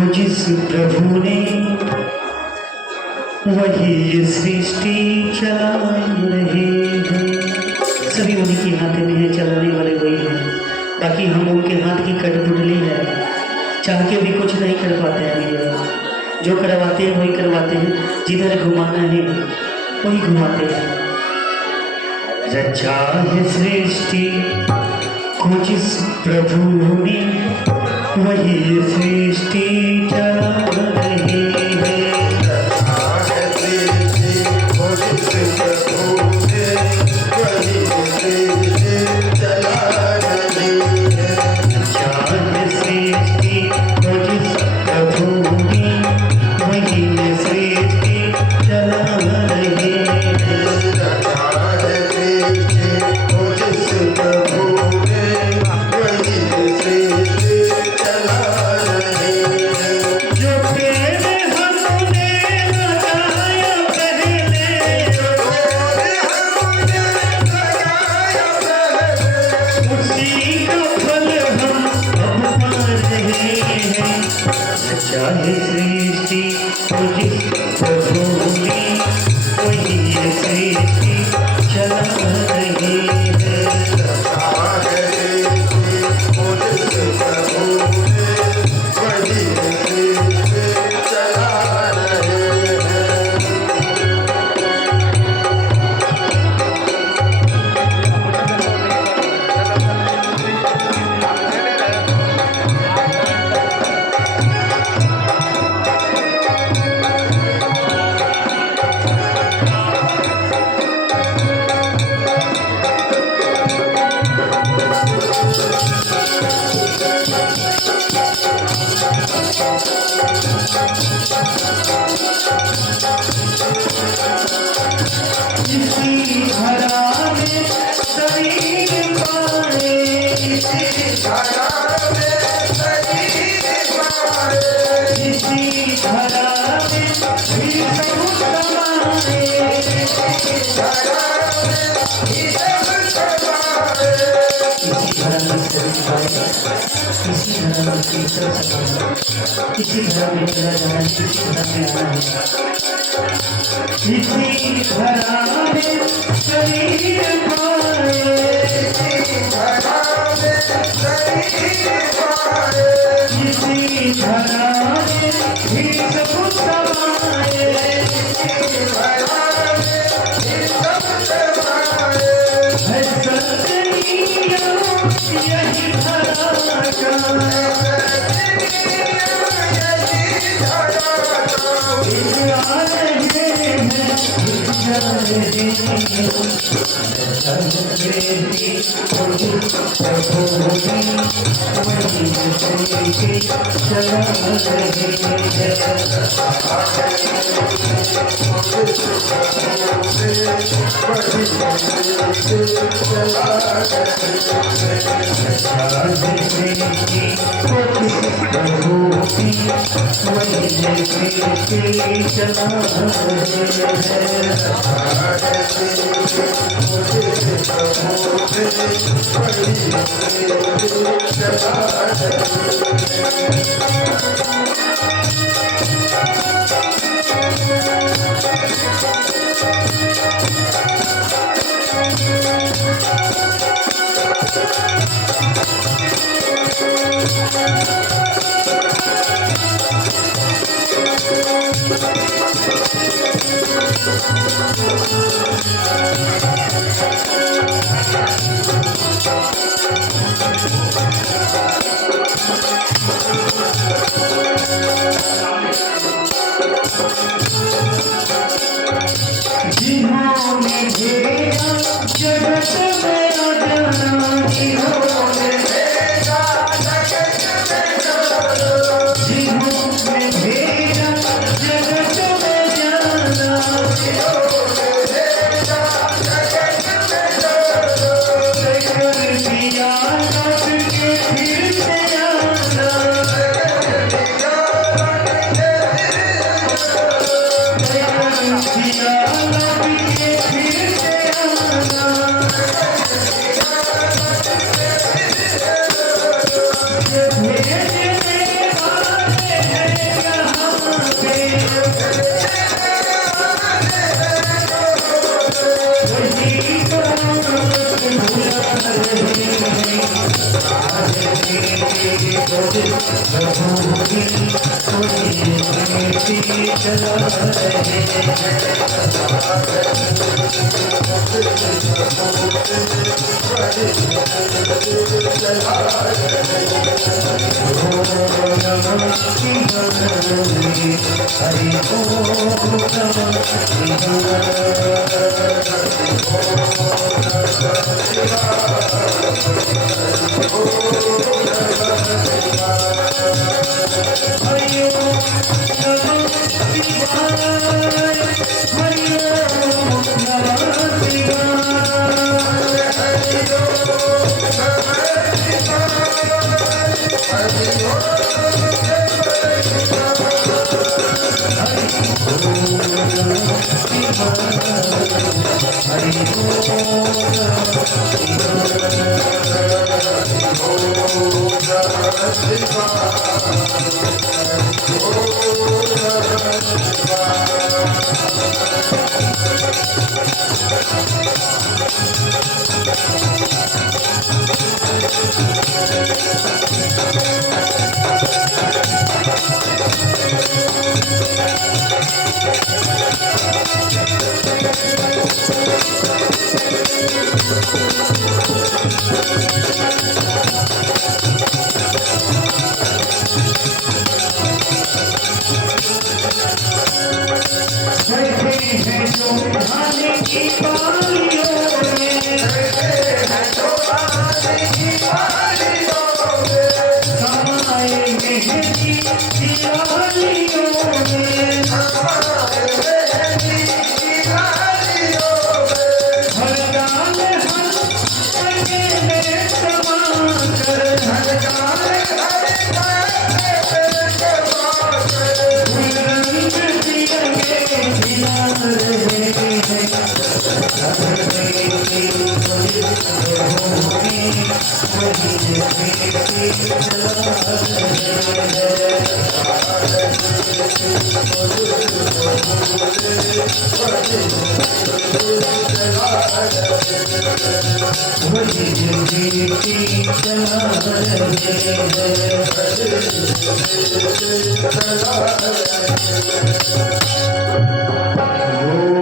को जिस प्रभु ने वही ये सृष्टि चला रहे हैं। सभी उन्हीं के हाथ में है, चलाने वाले वही हैं। बाकी हम उनके हाथ की कठपुतली है, चाह के भी कुछ नहीं कर पाते हैं भैया। जो करवाते हैं वही करवाते हैं, जिधर घुमाना है वही घुमाते हैं। रचा है सृष्टि को जिस प्रभु ने वही ये सृष्टि चला रहे हैं। चाहे सृष्टि को जिस प्रभु ने वही ये सृष्टि चला रहे हैं। इसी धर्म में चला जाना है, इसी धर्म में आना है। इसी धर्म में शरीर पाए, इसी धर्म में शरीर पाए, इसी धर्म में ही सब समाए, इसी धर्म में ही सब समाए। है सत्य यही धरा का चला रहे हरि Oh